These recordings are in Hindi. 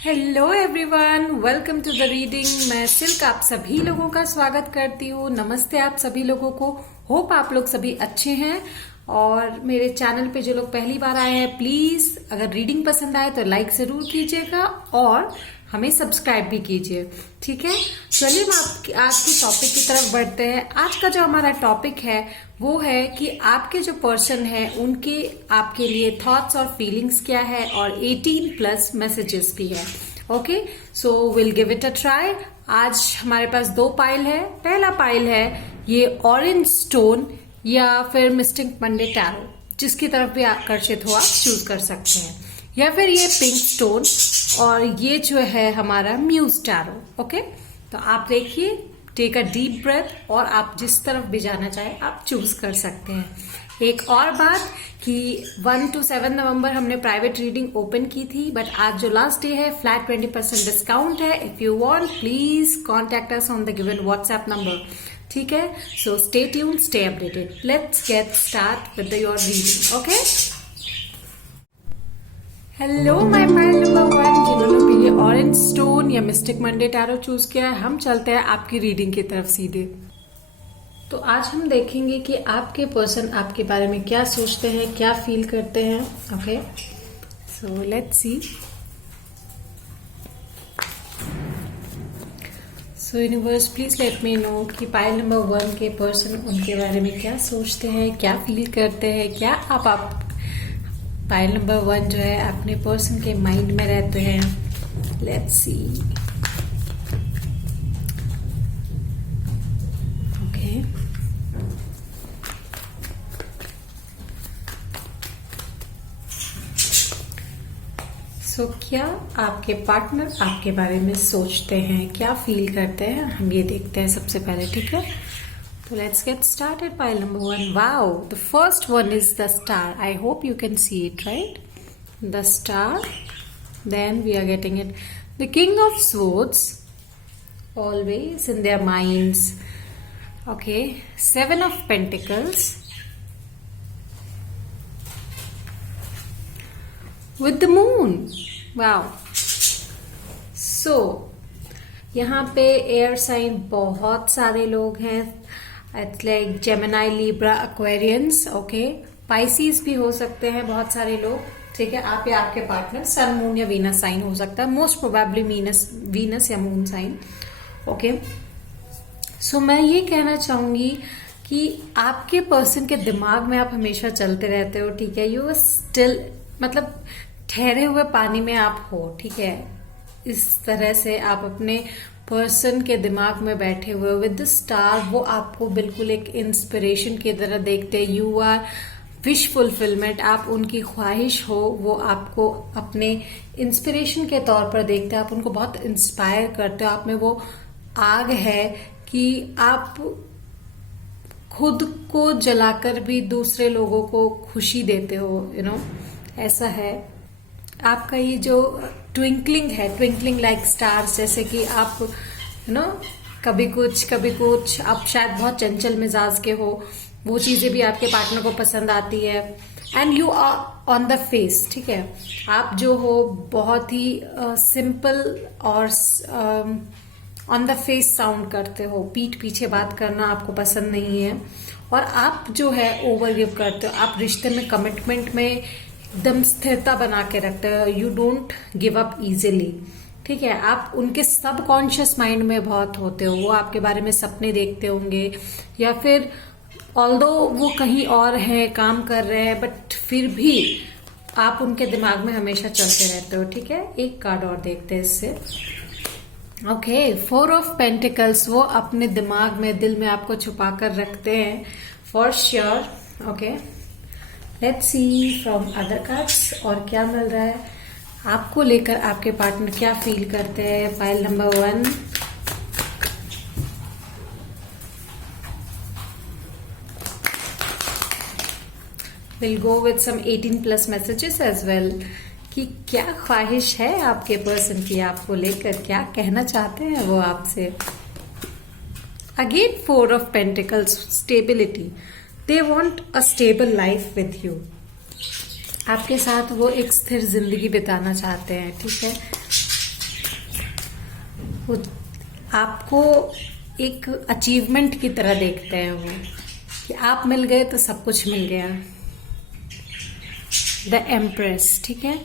Hello everyone, welcome to the reading. मैं सिल्क आप सभी लोगों का स्वागत करती हूँ। नमस्ते आप सभी लोगों को। होप आप लोग सभी अच्छे हैं। और मेरे चैनल पे जो लोग पहली बार आए हैं, प्लीज अगर रीडिंग पसंद आए तो लाइक जरूर कीजिएगा और हमें सब्सक्राइब भी कीजिए। ठीक है, चलिए हम आज की टॉपिक की तरफ बढ़ते हैं। आज का जो हमारा टॉपिक है वो है कि आपके जो पर्सन है उनके आपके लिए थॉट्स और फीलिंग्स क्या है, और 18+ मैसेजेस भी है। Okay, so will give it a try. आज हमारे पास दो पाइल है। पहला पाइल है ये ऑरेंज स्टोन या फिर मिस्टिक मंडे टैरो, जिसकी तरफ भी आकर्षित हो आप चूज कर सकते हैं, या फिर ये पिंक स्टोन, और ये जो है हमारा म्यूज टैरो। ओके, तो आप देखिए, टेक अ डीप ब्रेथ और आप जिस तरफ भी जाना चाहे आप चूज कर सकते हैं। एक और बात कि 1 to 7 नवंबर हमने प्राइवेट रीडिंग ओपन की थी, बट आज जो लास्ट डे है फ्लैट 20% डिस्काउंट है। If you want please contact us on the given WhatsApp number. ठीक है, so stay tuned, stay updated. Let's get start with your reading. Okay, hello my pile number 1, जिन्होंने भी ये ऑरेंज स्टोन या मिस्टिक मंडे टैरो चूज किया है, हम चलते हैं आपकी रीडिंग की तरफ सीधे। तो आज हम देखेंगे कि आपके पर्सन आपके बारे में क्या सोचते हैं, क्या फील करते हैं। Okay, so let's see. So universe please let me know कि पाइल नंबर 1 के पर्सन उनके बारे में क्या सोचते हैं, क्या फील करते हैं। क्या आप पाइल नंबर 1 जो है अपने पर्सन के माइंड में रहते हैं। Let's C. ओके, सो क्या आपके पार्टनर आपके बारे में सोचते हैं, क्या फील करते हैं, हम ये देखते हैं सबसे पहले। ठीक है, so let's get started. Pile number 1. Wow, the first one is the star. I hope you can see it, right? The star. Then we are getting it. The King of Swords, always in their minds. Okay. 7 of Pentacles. With the moon. Wow. So, यहाँ पे एयर साइन बहुत सारे लोग हैं। It's like Gemini, Libra, Aquarians. Okay, Pisces भी हो सकते हैं बहुत सारे लोग। ठीक है, आप या आपके पार्टनर सन, मून या वीनस साइन हो सकता है। मोस्ट प्रोबेबली वीनस या मून साइन। ओके, सो मैं ये कहना चाहूंगी कि आपके पर्सन के दिमाग में आप हमेशा चलते रहते हो। ठीक है, यू स्टिल, मतलब ठहरे हुए पानी में आप हो। ठीक है, इस तरह से आप अपने पर्सन के दिमाग में बैठे हुए विद द स्टार। वो आपको बिल्कुल एक इंस्पिरेशन की तरह देखते हैं। यू आर विश फुलफिलमेंट, आप उनकी ख्वाहिश हो, वो आपको अपने इंस्पिरेशन के तौर पर देखते हैं। आप उनको बहुत इंस्पायर करते हो। आप में वो आग है कि आप खुद को जलाकर भी दूसरे लोगों को खुशी देते हो। यू नो, ऐसा है आपका ये जो ट्विंकलिंग है, ट्विंकलिंग लाइक स्टार्स। जैसे कि आप कभी कुछ आप शायद बहुत चंचल मिजाज के हो, वो चीजें भी आपके पार्टनर को पसंद आती है। And you are on the face. ठीक है, आप जो हो बहुत ही सिंपल और ऑन द फेस साउंड करते हो। पीठ पीछे बात करना आपको पसंद नहीं है, और आप जो है ओवर गिव करते हो। आप रिश्ते में, कमिटमेंट में एकदम स्थिरता बना के रखते हो। You don't give up easily. ठीक है, आप उनके सबकॉन्शियस माइंड में बहुत होते हो। वो आपके बारे में सपने देखते होंगे, या फिर ऑल्दो वो कहीं और है, काम कर रहे हैं, बट फिर भी आप उनके दिमाग में हमेशा चलते रहते हो। ठीक है, एक कार्ड और देखते हैं इससे। ओके, 4 ऑफ पेंटिकल्स, वो अपने दिमाग में, दिल में आपको छुपा कर रखते हैं for sure. Okay, let's see from other cards और क्या मिल रहा है आपको लेकर। आपके पार्टनर क्या फील करते हैं। Pile number 1, will go with some 18+ messages as well, कि क्या ख्वाहिश है आपके पर्सन की आपको लेकर, क्या कहना चाहते हैं वो आपसे। Again 4 of pentacles, stability. They want a stable life with you. आपके साथ वो एक स्थिर जिंदगी बिताना चाहते हैं। ठीक है, वो आपको एक अचीवमेंट की तरह देखते हैं वो, कि आप मिल गए तो सब कुछ मिल गया। द एम्प्रेस, ठीक है,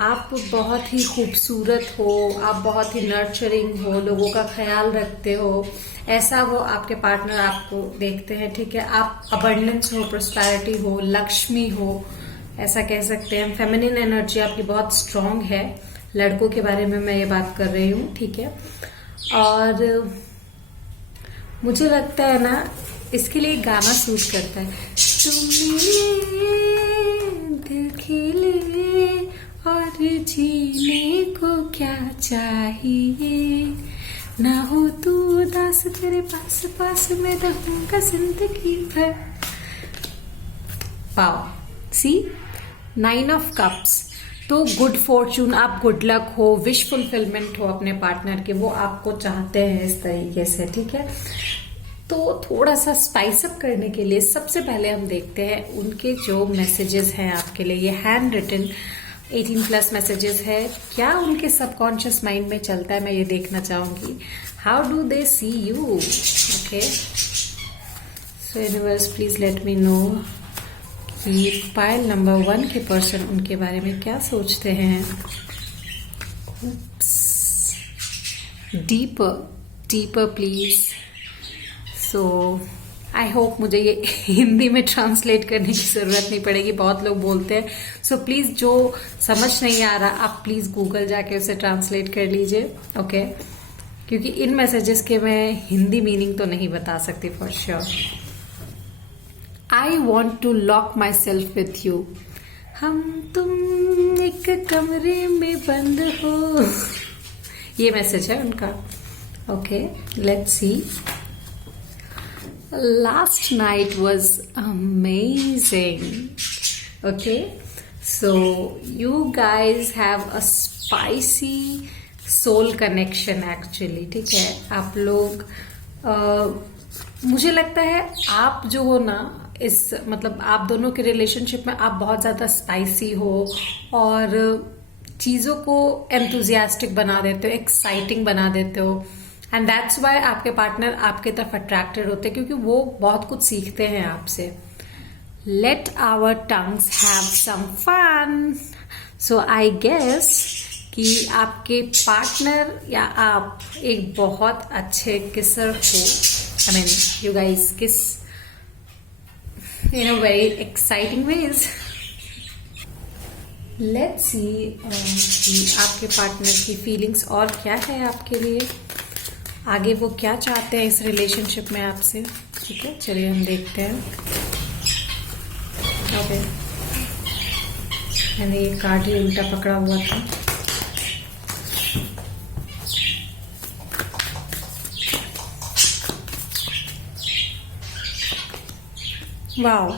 आप बहुत ही खूबसूरत हो, आप बहुत ही नर्चरिंग हो, लोगों का ख्याल रखते हो, ऐसा वो आपके पार्टनर आपको देखते हैं, ठीक है। आप अबंडेंस हो, प्रोस्पेरिटी हो, लक्ष्मी हो, ऐसा कह सकते हैं। फेमिनिन एनर्जी आपकी बहुत स्ट्रांग है। लड़कों के बारे में मैं ये बात कर रही हूँ, ठीक है। और मुझे लगता है ना, इसके लिए गाना सूट करता है। तुम मेरे दिल खेले और जीने को क्या चाहिए, ना हो तू उदास, तेरे पास पास में रहूंगा जिंदगी भर। पाओ, सी 9 ऑफ कप्स। तो गुड फॉर्चून, आप गुड लक हो, विश फुलफिलमेंट हो अपने पार्टनर के, वो आपको चाहते हैं इस तरीके से, ठीक है। तो थोड़ा सा स्पाइस अप करने के लिए सबसे पहले हम देखते हैं उनके जो मैसेजेस हैं आपके लिए। ये हैंड रिटन 18+ मैसेजेस है। क्या उनके सबकॉन्शियस माइंड में चलता है, मैं ये देखना चाहूंगी। How do they see you? Okay, so universe please let me know कि पाइल नंबर 1 के पर्सन उनके बारे में क्या सोचते हैं। Deeper please. So I hope मुझे ये हिंदी में ट्रांसलेट करने की जरूरत नहीं पड़ेगी, बहुत लोग बोलते हैं। सो प्लीज जो समझ नहीं आ रहा, आप प्लीज गूगल जाके उसे ट्रांसलेट कर लीजिए, ओके। क्योंकि इन मैसेजेस के मैं हिंदी मीनिंग तो नहीं बता सकती for sure. I want to lock myself with you. हम तुम एक कमरे में बंद हो, ये मैसेज है उनका, okay. Let's see. Last night was amazing. Okay, so you guys have a spicy soul connection actually, ठीक है। आप लोग मुझे लगता है आप जो हो ना, इस मतलब आप दोनों के रिलेशनशिप में आप बहुत ज्यादा स्पाइसी हो और चीजों को एंथुजियास्टिक बना देते हो, एक्साइटिंग बना देते हो। एंड दैट्स वाई आपके पार्टनर आपके तरफ अट्रैक्टेड होते हैं, क्योंकि वो बहुत कुछ सीखते हैं आपसे। Let our tongues have some fun. So I guess कि आपके पार्टनर या आप एक बहुत अच्छे किसर हो। I mean you guys kiss in a very exciting ways. Let's see कि आपके पार्टनर की फीलिंग्स और क्या है आपके लिए, आगे वो क्या चाहते हैं इस रिलेशनशिप में आपसे, ठीक है। चलिए हम देखते हैं। ओके, मैंने ये कार्ड ही उल्टा पकड़ा हुआ था। Wow,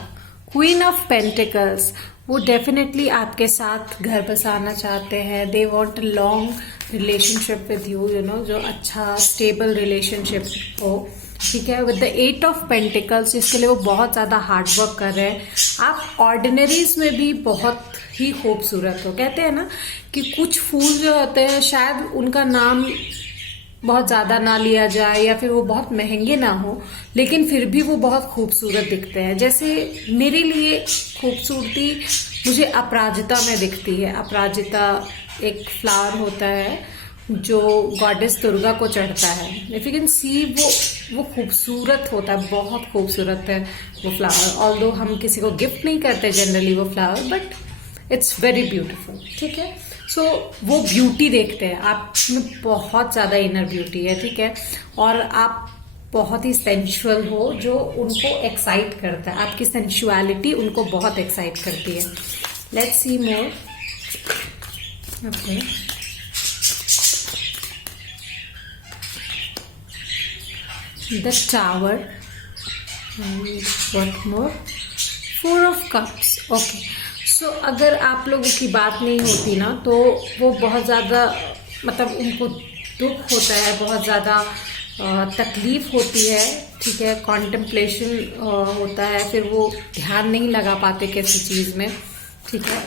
queen of pentacles. वो डेफिनेटली आपके साथ घर बसाना चाहते हैं। They want long relationship with you, you know, जो अच्छा स्टेबल रिलेशनशिप हो, ठीक है। विद द 8 ऑफ पेंटिकल्स, इसके लिए वो बहुत ज्यादा हार्ड वर्क कर रहे हैं। आप ऑर्डिनरीज में भी बहुत ही खूबसूरत हो। कहते हैं ना कि कुछ फूल जो होते हैं शायद उनका नाम बहुत ज्यादा ना लिया जाए या फिर वो बहुत महंगे ना हो, लेकिन फिर भी वो बहुत खूबसूरत दिखते हैं। जैसे मेरे लिए खूबसूरती मुझे अपराजिता में दिखती है। अपराजिता एक फ्लावर होता है जो गॉडेस दुर्गा को चढ़ता है। इफ यू कैन सी, वो खूबसूरत होता है, बहुत खूबसूरत है वो फ्लावर। ऑल्दो हम किसी को गिफ्ट नहीं करते जनरली वो flower, but it's very beautiful, ठीक है। सो वो ब्यूटी देखते हैं आप में, बहुत ज्यादा इनर ब्यूटी है, ठीक है। और आप बहुत ही सेंशुअल हो, जो उनको एक्साइट करता है। आपकी सेंशुअलिटी उनको बहुत एक्साइट करती है। Let's see more. Okay, the tower, what more, 4 of cups. Okay, so अगर आप लोगों की बात नहीं होती ना, तो वो बहुत ज्यादा, मतलब उनको दुख होता है, बहुत ज्यादा तकलीफ होती है, ठीक है। कॉन्टेम्पलेशन होता है, फिर वो ध्यान नहीं लगा पाते किसी चीज में, ठीक है।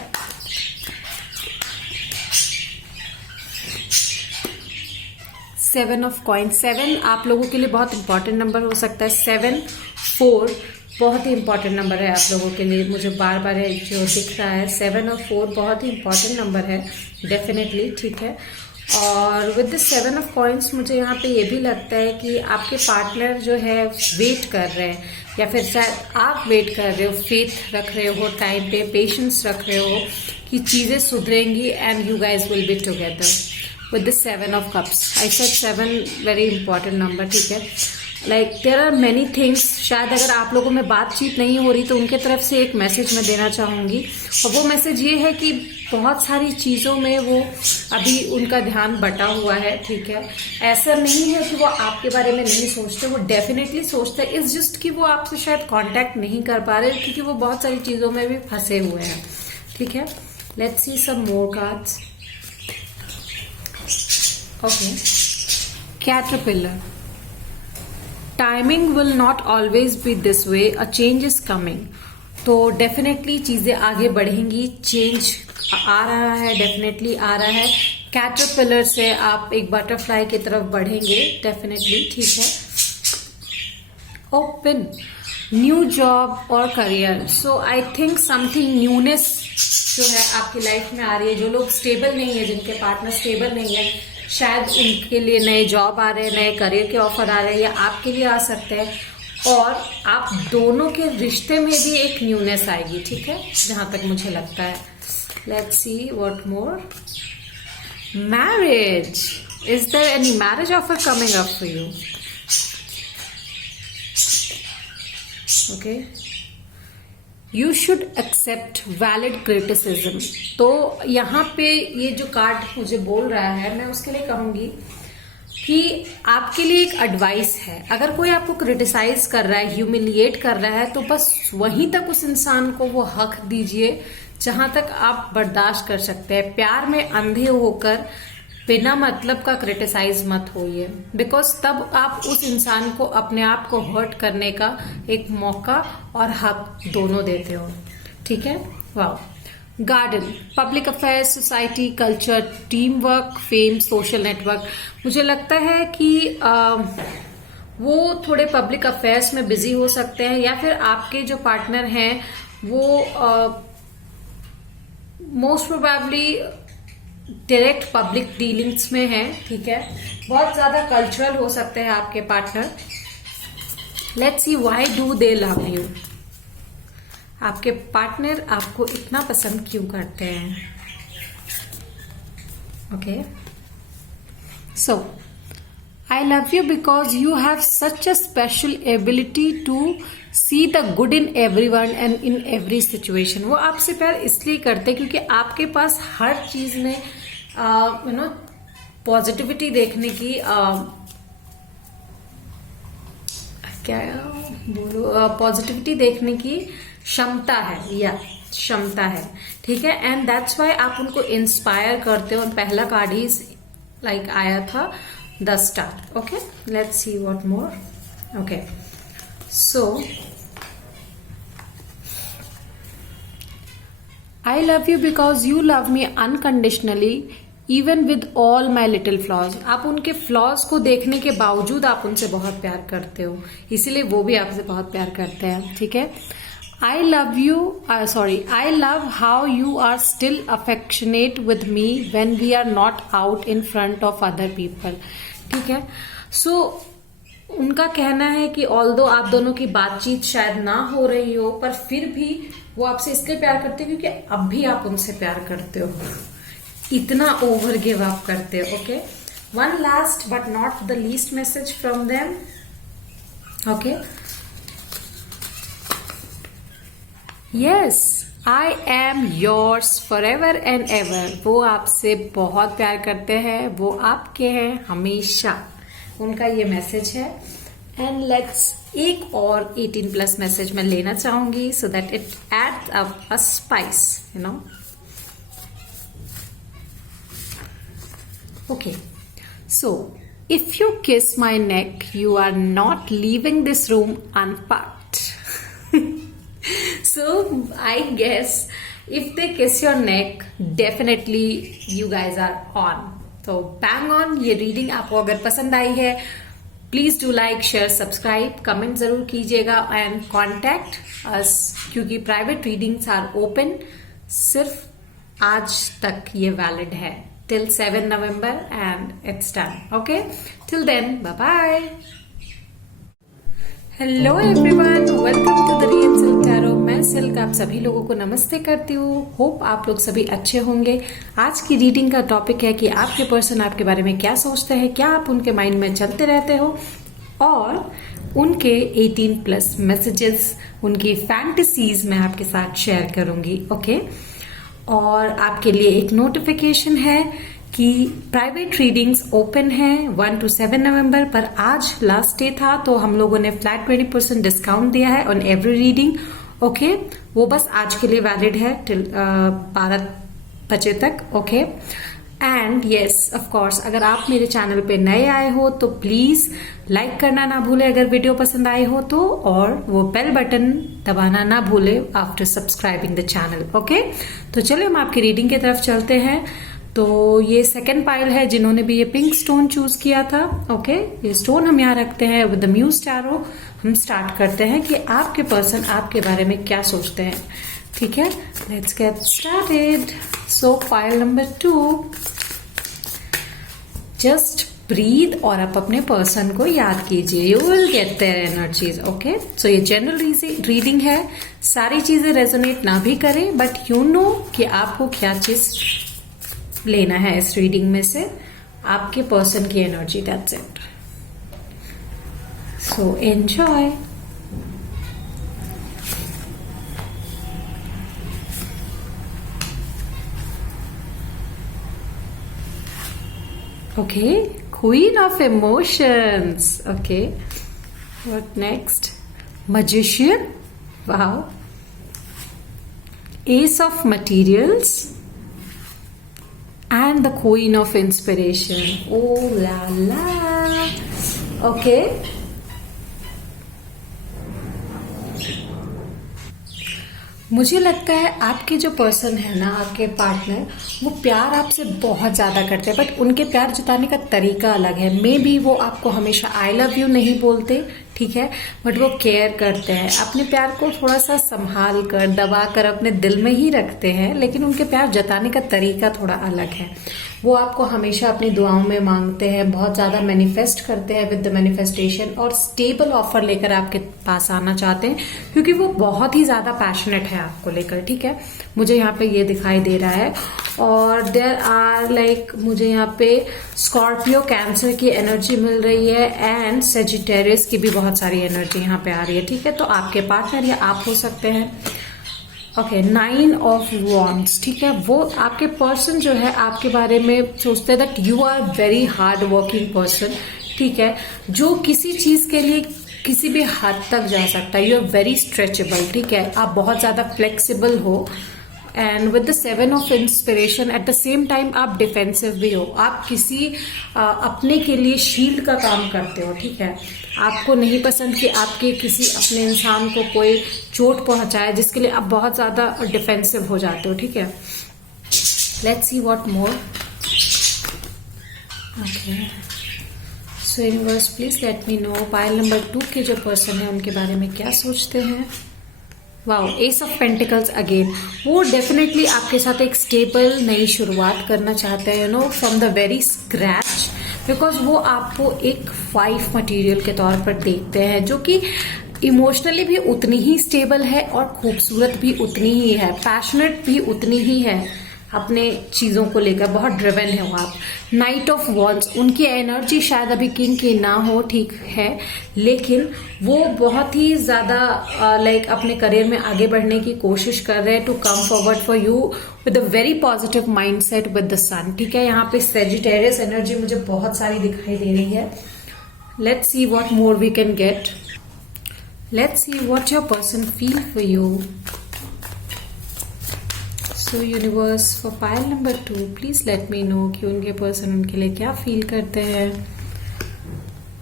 7 ऑफ कॉइन। 7 आप लोगों के लिए बहुत इंपॉर्टेंट नंबर हो सकता है। 7, 4 बहुत ही इंपॉर्टेंट नंबर है आप लोगों के लिए। मुझे बार बार जो दिख रहा है 7 और 4 बहुत ही इंपॉर्टेंट नंबर है डेफिनेटली, ठीक है। और विद द 7 ऑफ कॉइन्स मुझे यहाँ पे ये भी लगता है कि आपके पार्टनर जो है वेट कर रहे हैं, या फिर शायद आप वेट कर रहे हो, फेथ रख रहे हो टाइम पे, पेशेंस रख रहे हो कि चीजें सुधरेंगी and you guys will be together with the 7 of cups. I said 7 very important number, ठीक है। Like there are many things. शायद अगर आप लोगों में बातचीत नहीं हो रही तो उनके तरफ से एक मैसेज मैं देना चाहूंगी, और वो मैसेज ये है कि बहुत सारी चीजों में वो अभी उनका ध्यान बटा हुआ है, ठीक है। ऐसा नहीं है कि वो आपके बारे में नहीं सोचते, वो डेफिनेटली सोचते हैं। इट्स जस्ट कि वो आपसे शायद कांटेक्ट नहीं कर पा रहे क्योंकि वो बहुत सारी चीजों में भी फंसे हुए हैं, ठीक है। Let's see some more cards. Okay, caterpillar. Timing will not always be this way, a change is coming. तो डेफिनेटली चीजें आगे बढ़ेंगी, चेंज आ रहा है, डेफिनेटली आ रहा है। कैटरपिलर से आप एक बटरफ्लाई की तरफ बढ़ेंगे डेफिनेटली, ठीक है। ओपन, न्यू जॉब और career. So I think something newness जो है आपकी लाइफ में आ रही है। जो लोग स्टेबल नहीं है, जिनके पार्टनर स्टेबल नहीं है, शायद उनके लिए नए जॉब आ रहे हैं, नए करियर के ऑफर आ रहे हैं, या आपके लिए आ सकते हैं। और आप दोनों के रिश्ते में भी एक न्यूनेस आएगी, ठीक है, जहां तक मुझे लगता है। Let's see what more. Marriage, is there any marriage offer coming up for you? Okay, you should accept valid criticism. तो यहाँ पे ये जो कार्ड मुझे बोल रहा है, मैं उसके लिए कहूंगी कि आपके लिए एक एडवाइस है। अगर कोई आपको क्रिटिसाइज कर रहा है, ह्यूमिलिएट कर रहा है, तो बस वहीं तक उस इंसान को वो हक दीजिए जहां तक आप बर्दाश्त कर सकते हैं। प्यार में अंधे होकर बिना मतलब का क्रिटिसाइज मत होइए, बिकॉज तब आप उस इंसान को अपने आप को हर्ट करने का एक मौका और हक दोनों देते हो, ठीक है। Wow. Garden, public affairs, society, culture, team work, fame, social network. मुझे लगता है कि वो थोड़े पब्लिक अफेयर्स में बिजी हो सकते हैं, या फिर आपके जो पार्टनर हैं वो most probably direct public dealings में है, ठीक है। बहुत ज्यादा कल्चरल हो सकते हैं आपके partner. Let's see why do they love you. आपके पार्टनर आपको इतना पसंद क्यों करते हैं? Okay, so I love you because you have such a special ability to see the good in everyone and in every situation. वो आपसे प्यार इसलिए करते क्योंकि आपके पास हर चीज में यू नो पॉजिटिविटी देखने की क्या बोलो, पॉजिटिविटी देखने की क्षमता है, या क्षमता है, ठीक है। एंड दैट्स वाई आप उनको इंस्पायर करते हो। और पहला कार्ड ही लाइक आया था the star. Okay, let's see what more. Okay, so I love you because you love me unconditionally even with all my little flaws। आप उनके फ्लॉज को देखने के बावजूद आप उनसे बहुत प्यार करते हो, इसीलिए वो भी आपसे बहुत प्यार करते हैं, ठीक है। I love you, I love how you are still affectionate with me when we are not out in front of other people, ठीक है। So उनका कहना है कि ऑल्दो आप दोनों की बातचीत शायद ना हो रही हो, पर फिर भी वो आपसे इसलिए प्यार करते हैं क्योंकि अब भी आप उनसे प्यार करते हो, इतना ओवर गिव अप करते हो। Okay, one last but not the least message from them. Okay, yes, I am yours for ever and ever. वो आपसे बहुत प्यार करते हैं, वो आपके हैं हमेशा, उनका ये मैसेज है। एंड लेट्स एक और 18+ मैसेज मैं लेना चाहूंगी so that it adds up a spice, you know. Okay, so if you kiss my neck you are not leaving this room unpacked. So I guess if they kiss your neck, definitely you guys are on. तो बैंग ऑन ये रीडिंग आपको अगर पसंद आई है, please do like, share, subscribe, comment जरूर कीजिएगा एंड कॉन्टैक्ट अस, क्योंकि प्राइवेट रीडिंग्स आर ओपन, सिर्फ आज तक ये वैलिड है till 7 November and it's done. Okay, till then, bye bye. Hello everyone, welcome to the Real Silk Tarot. मैं सिल्क आप सभी लोगों को नमस्ते करती हूँ। होप आप लोग सभी अच्छे होंगे। आज की रीडिंग का टॉपिक है कि आपके पर्सन आपके बारे में क्या सोचते हैं, क्या आप उनके माइंड में चलते रहते हो, और उनके 18+ मैसेजेस, उनकी फैंटेसीज मैं आपके साथ शेयर करूंगी। ओके, और आपके लिए एक नोटिफिकेशन है कि प्राइवेट रीडिंग्स ओपन है 1 to 7 नवंबर पर। आज लास्ट डे था तो हम लोगों ने फ्लैट 20% डिस्काउंट दिया है ऑन एवरी रीडिंग। ओके, वो बस आज के लिए वैलिड है टिल 12 बजे तक। Okay, and yes of course, अगर आप मेरे चैनल पे नए आए हो तो प्लीज लाइक करना ना भूले अगर वीडियो पसंद आई हो तो, और वो बेल बटन दबाना ना भूले after subscribing the channel. Okay, तो चलिए हम आपकी रीडिंग की तरफ चलते हैं। तो ये सेकंड पाइल है जिन्होंने भी ये पिंक स्टोन चूज किया था। ओके, ये स्टोन हम यहाँ रखते हैं विद द म्यूज टैरो। हम स्टार्ट करते हैं कि आपके पर्सन आपके बारे में क्या सोचते हैं। ठीक है, let's get started. So pile number 2, just breathe और आप अपने पर्सन को याद कीजिए, you will get their energies. Okay, so ये जनरल रीडिंग है, सारी चीजें रेजोनेट ना भी करें, बट यू नो कि आपको क्या चीज लेना है इस रीडिंग में से, आपके पर्सन की energy, that's it. So enjoy. Okay, Queen of Emotions. Okay, what next? Magician. Wow. Ace of Materials. And the Queen of Inspiration. Oh la la. Okay. मुझे लगता है आपके जो पर्सन है ना, आपके पार्टनर, वो प्यार आपसे बहुत ज्यादा करते हैं, बट उनके प्यार जताने का तरीका अलग है। मे बी वो आपको हमेशा आई लव यू नहीं बोलते, ठीक है, बट वो केयर करते हैं, अपने प्यार को थोड़ा सा संभाल कर, दबा कर अपने दिल में ही रखते हैं, लेकिन उनके प्यार जताने का तरीका थोड़ा अलग है। वो आपको हमेशा अपनी दुआओं में मांगते हैं, बहुत ज्यादा मैनिफेस्ट करते हैं विद द मैनिफेस्टेशन, और स्टेबल ऑफर लेकर आपके पास आना चाहते हैं, क्योंकि वो बहुत ही ज्यादा पैशनेट है आपको लेकर। ठीक है, मुझे यहाँ पे ये दिखाई दे रहा है। और देयर आर लाइक, मुझे यहाँ पे स्कॉर्पियो, कैंसर की एनर्जी मिल रही है, एंड सेजिटेरियस की भी बहुत सारी एनर्जी यहाँ पे आ रही है। ठीक है, तो आपके पार्टनर या आप हो सकते हैं। Okay, 9 of wands. ठीक है, वो आपके पर्सन जो है आपके बारे में सोचते हैं that you are very hard working person. ठीक है, जो किसी चीज के लिए किसी भी हद तक जा सकता है। You are very stretchable. ठीक है, आप बहुत ज्यादा फ्लेक्सिबल हो, and with the 7 of inspiration at the same time आप डिफेंसिव भी हो। आप किसी अपने के लिए शील्ड का काम करते हो। ठीक है, आपको नहीं पसंद कि आपके किसी अपने इंसान को कोई चोट पहुंचाए, जिसके लिए आप बहुत ज्यादा डिफेंसिव हो जाते हो। ठीक है, let's see what more. Okay, so universe please let me no pile number 2 के जो पर्सन है उनके बारे में क्या सोचते हैं। Wow, S of pentacles again. वो डेफिनेटली आपके साथ एक स्टेबल नई शुरुआत करना चाहते हैं, you know, from the very scratch, because वो आपको एक वाइफ मटेरियल के तौर पर देखते हैं, जो कि इमोशनली भी उतनी ही स्टेबल है और खूबसूरत भी उतनी ही है, पैशनेट भी उतनी ही है अपने चीजों को लेकर, बहुत ड्रिवन है वो आप। नाइट ऑफ वॉन्ड्स, उनकी एनर्जी शायद अभी किंग की ना हो, ठीक है, लेकिन वो बहुत ही ज्यादा लाइक अपने करियर में आगे बढ़ने की कोशिश कर रहे हैं to come forward for you with a very positive mindset with the sun. ठीक है, यहाँ पे सेजिटेरियस एनर्जी मुझे बहुत सारी दिखाई दे रही है। Let's see what more we can get. Let's see what your person feel for you. So universe, for pile number 2 please let me know कि उनके पर्सन उनके लिए क्या फील करते हैं।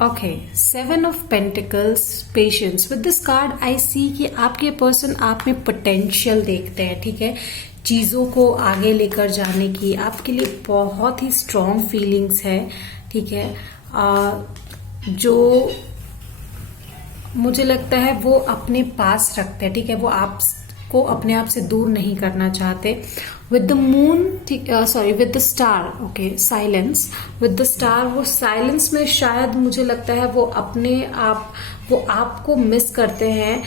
Okay, 7 of pentacles, patience. With this card I see कि आपके पर्सन आप में पोटेंशियल देखते हैं। ठीक है, चीजों को आगे लेकर जाने की आपके लिए बहुत ही स्ट्रॉन्ग फीलिंग्स है, ठीक है। जो मुझे लगता है वो अपने पास रखते हैं, ठीक है, वो आपको अपने आप से दूर नहीं करना चाहते। विद द मून, ठीक, sorry, with the star, okay, silence, with the star, वो साइलेंस में शायद मुझे लगता है वो अपने आप, वो आपको मिस करते हैं,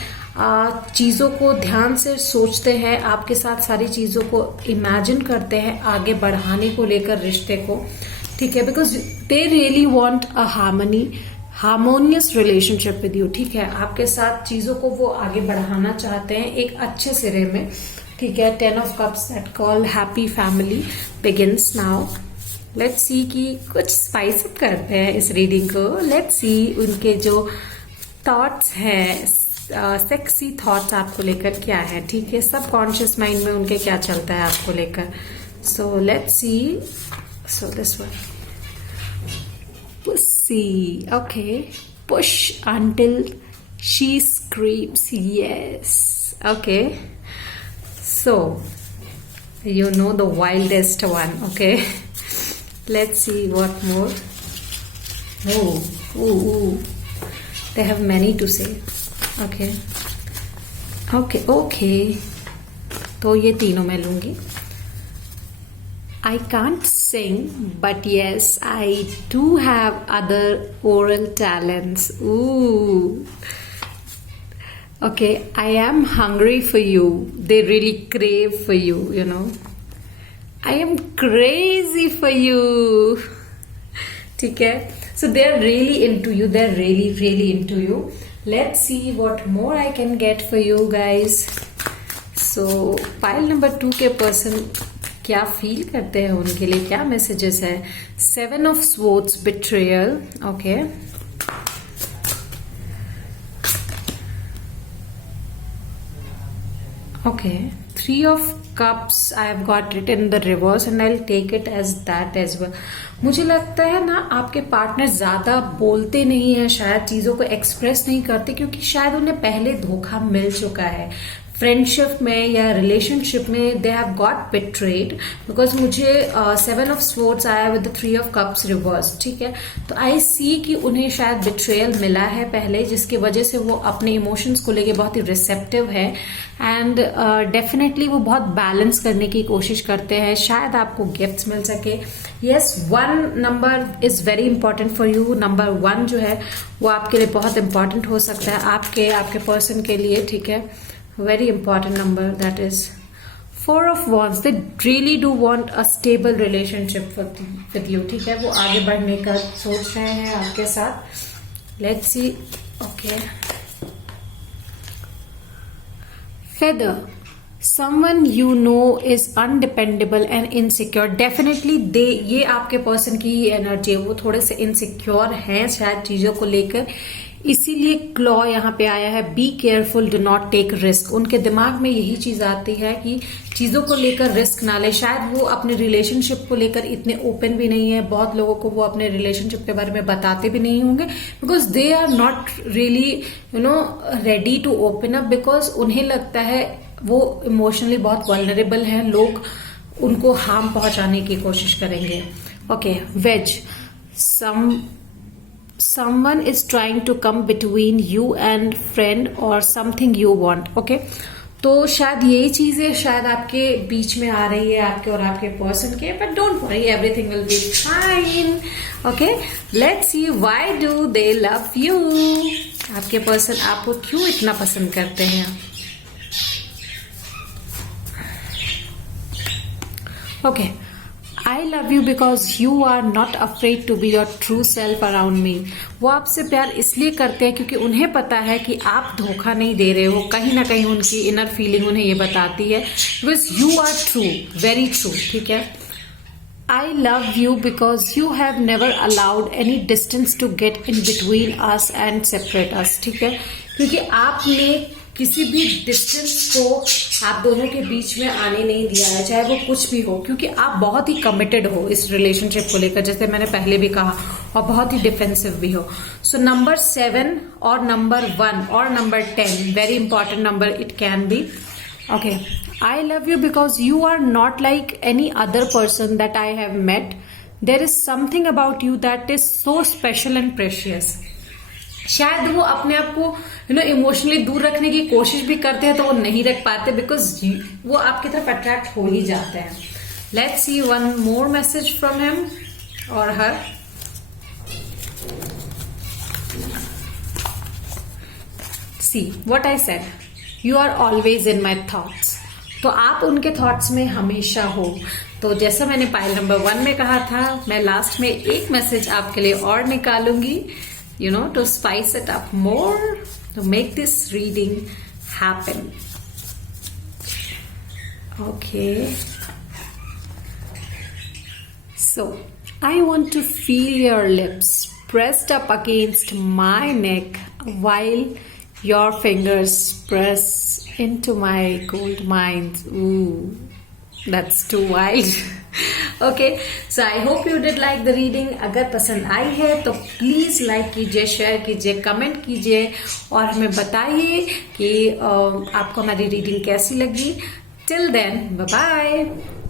चीजों को ध्यान से सोचते हैं, आपके साथ सारी चीजों को इमेजिन करते हैं आगे बढ़ाने को लेकर रिश्ते को, ठीक है, because they really want a harmonious relationship with you, ठीक है। आपके साथ चीजों को वो आगे बढ़ाना चाहते हैं एक अच्छे सिरे में, ठीक है। 10 of Cups that call happy family begins now. Let's see कि कुछ स्पाइस अप करते हैं इस रीडिंग को। Let's see उनके जो थॉट्स हैं, सेक्सी थॉट्स आपको लेकर क्या है, ठीक है। सब कॉन्शियस माइंड में उनके क्या चलता है आपको लेकर। So let's see, so this one, pussy, okay, push until she screams, yes, okay. So you know the wildest one, okay. Let's see what more. Oh, they have many to say, okay. तो ये तीनों मैं लूंगी। I can't sing, but yes, I do have other oral talents. Ooh. Okay, I am hungry for you. They really crave for you, you know. I am crazy for you. ठीक है? So they're really into you. They're really, really into you. Let's see what more I can get for you guys. So pile number 2 के person क्या फील करते हैं, उनके लिए क्या मैसेजेस है। 7 of Swords, betrayal, okay. Okay, 3 of Cups I have got written in the reverse and I'll take it as that as well. मुझे लगता है ना आपके पार्टनर ज्यादा बोलते नहीं है, शायद चीजों को एक्सप्रेस नहीं करते क्योंकि शायद उन्हें पहले धोखा मिल चुका है फ्रेंडशिप में या रिलेशनशिप में। They have got betrayed because मुझे 7 of Swords आया विद 3 of Cups रिवर्स, ठीक है। तो आई सी कि उन्हें शायद बिट्रेयल मिला है पहले, जिसकी वजह से वो अपने इमोशंस को लेके बहुत ही रिसेप्टिव है एंड डेफिनेटली वो बहुत बैलेंस करने की कोशिश करते हैं। शायद आपको गिफ्ट्स मिल सके। Yes, 1 number is very important for you. Number 1 जो है वो आपके लिए बहुत इंपॉर्टेंट हो सकता है, आपके पर्सन के लिए, ठीक है। Very important number, that is 4 of Wands. They really do want a stable relationship with you, ठीक है। वो आगे बढ़ने का सोच रहे हैं आपके साथ। Let's see, okay. Feather. Someone you know is undependable and insecure. Definitely ये आपके पर्सन की ही एनर्जी है, वो थोड़े से इनसिक्योर हैं शायद चीजों को लेकर, इसीलिए क्लॉ यहाँ पे आया है। Be careful, do not take risk. उनके दिमाग में यही चीज आती है कि चीजों को लेकर रिस्क ना ले। शायद वो अपने रिलेशनशिप को लेकर इतने ओपन भी नहीं है, बहुत लोगों को वो अपने रिलेशनशिप के बारे में बताते भी नहीं होंगे because they are not really ready to open up, because उन्हें लगता है वो इमोशनली बहुत वल्नरेबल है, लोग उनको हार्म पहुंचाने की कोशिश करेंगे। ओके, वेज, someone is trying to come between you and friend or something you want, okay. तो शायद यही चीजें शायद आपके बीच में आ रही है, आपके और आपके पर्सन के, but don't worry, everything will be fine, okay. Let's see why do they love you. आपके पर्सन आपको क्यों इतना पसंद करते हैं। Okay, I love you because you are not afraid to be your true self around me. वो आपसे प्यार इसलिए करते हैं क्योंकि उन्हें पता है कि आप धोखा नहीं दे रहे हो। कहीं ना कहीं उनकी इनर फीलिंग उन्हें ये बताती है because you are true, very true, ठीक है। I love you because you have never allowed any distance to get in between us and separate us, ठीक है। क्योंकि आपने किसी भी डिस्टेंस को आप दोनों के बीच में आने नहीं दिया है, चाहे वो कुछ भी हो, क्योंकि आप बहुत ही कमिटेड हो इस रिलेशनशिप को लेकर, जैसे मैंने पहले भी कहा, और बहुत ही डिफेंसिव भी हो। सो नंबर 7 और नंबर 1 और number 10 very important number it can be, okay. I love you because you are not like any other person that I have met. There is something about you that is so special and precious. शायद वो अपने आप को इमोशनली दूर रखने की कोशिश भी करते हैं तो वो नहीं रख पाते बिकॉज वो आपकी तरफ अट्रैक्ट हो ही जाते हैं. Let's see one more message from him और her. See what I said, you are always in my thoughts. तो आप उनके थॉट्स में हमेशा हो. तो जैसा मैंने पाइल नंबर 1 में कहा था, मैं लास्ट में एक मैसेज आपके लिए और निकालूंगी, to spice it up more, to make this reading happen. Okay. So, I want to feel your lips pressed up against my neck while your fingers press into my gold mines. Ooh, that's too wild. Okay, so I hope you did like the reading. अगर पसंद आई है तो प्लीज लाइक कीजिए, शेयर कीजिए, कमेंट कीजिए और हमें बताइए कि आपको हमारी रीडिंग कैसी लगी. Till then, bye bye.